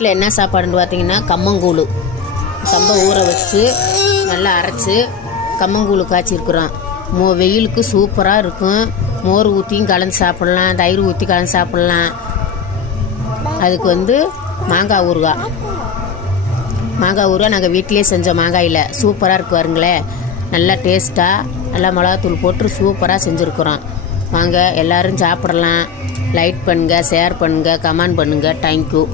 வீட்டில் என்ன சாப்பாடுன்னு பார்த்தீங்கன்னா கம்மங்கூழ். கம்பை ஊற வச்சு நல்லா அரைச்சி கம்மங்கூழ் காய்ச்சிருக்குறோம். வெயிலுக்கு சூப்பராக இருக்கும். மோர் ஊற்றியும் கலந்து சாப்பிட்லாம், தயிர் ஊற்றி கலந்து சாப்பிட்லாம். அதுக்கு மாங்காய் ஊறுகாய். நாங்கள் வீட்டிலே செஞ்சோம். மாங்காயில் சூப்பராக இருக்கு பாருங்களேன். நல்லா டேஸ்ட்டாக நல்லா மிளகாத்தூள் போட்டு சூப்பராக செஞ்சுருக்குறோம். வாங்க எல்லோரும் சாப்பிடலாம். லைக் பண்ணுங்கள், ஷேர் பண்ணுங்கள், கமெண்ட் பண்ணுங்கள். தேங்க்யூ.